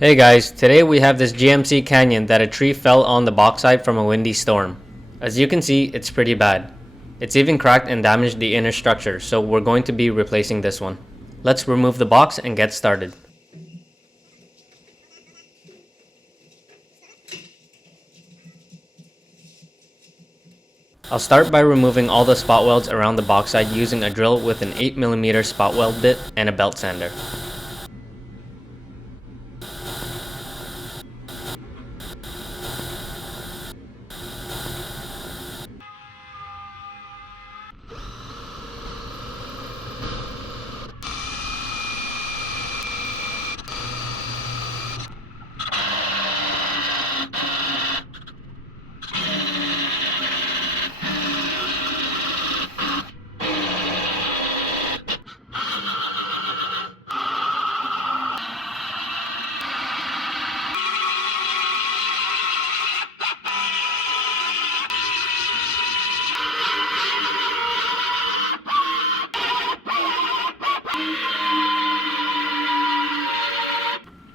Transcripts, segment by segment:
Hey guys, today we have this GMC Canyon that a tree fell on the box side from a windy storm. As you can see, it's pretty bad. It's even cracked and damaged the inner structure, so we're going to be replacing this one. Let's remove the box and get started. I'll start by removing all the spot welds around the box side using a drill with an 8mm spot weld bit and a belt sander.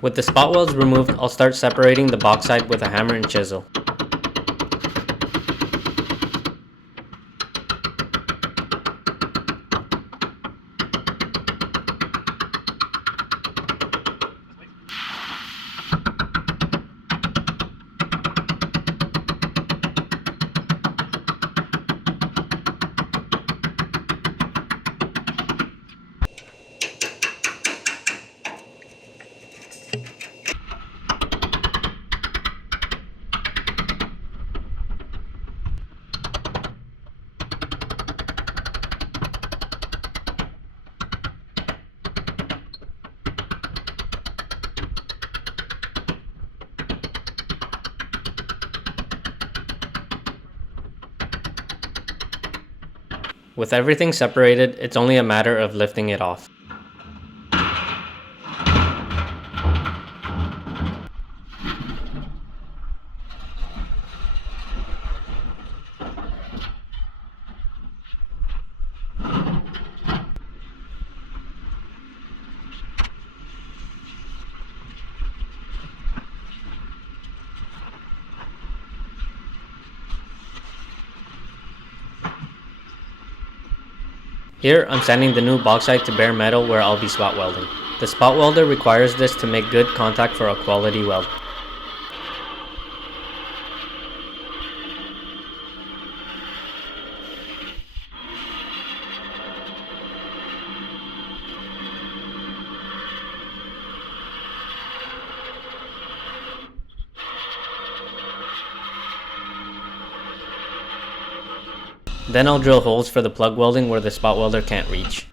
With the spot welds removed, I'll start separating the box side with a hammer and chisel. With everything separated, it's only a matter of lifting it off. Here, I'm sanding the new box side to bare metal where I'll be spot welding. The spot welder requires this to make good contact for a quality weld. Then I'll drill holes for the plug welding where the spot welder can't reach.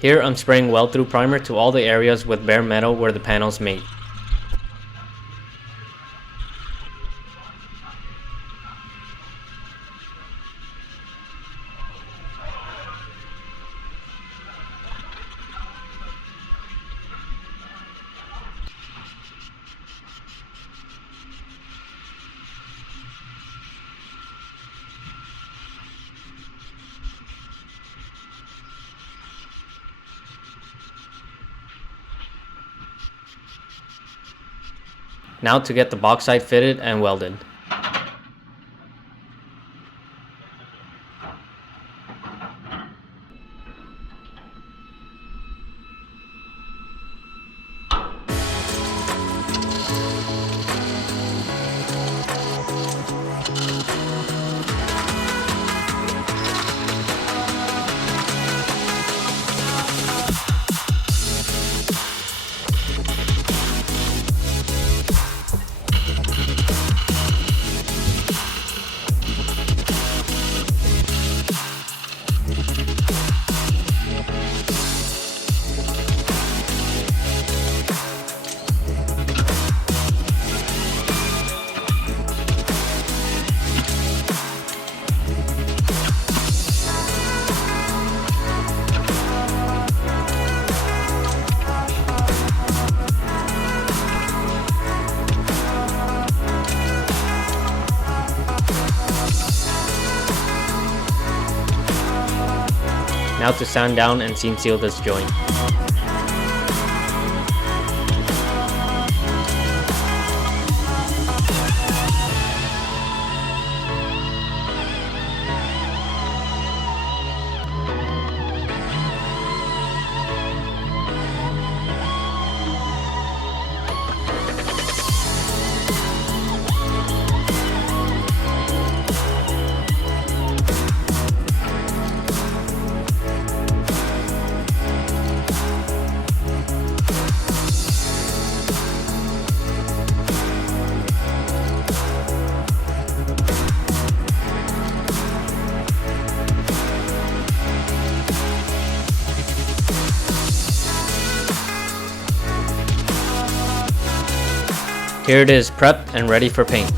Here I'm spraying weld-through primer to all the areas with bare metal where the panels meet. Now to get the box side fitted and welded. Now to sand down and seam seal this joint. Here it is, prepped and ready for paint.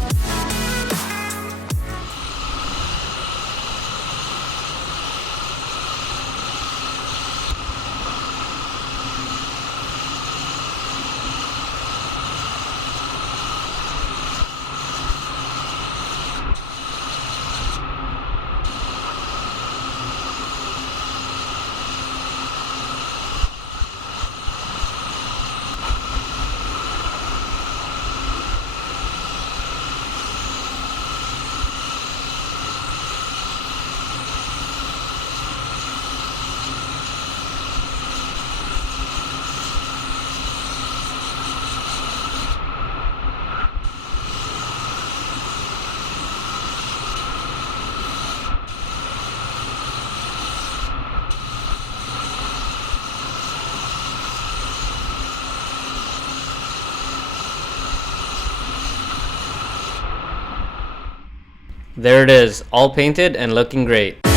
There it is, all painted and looking great.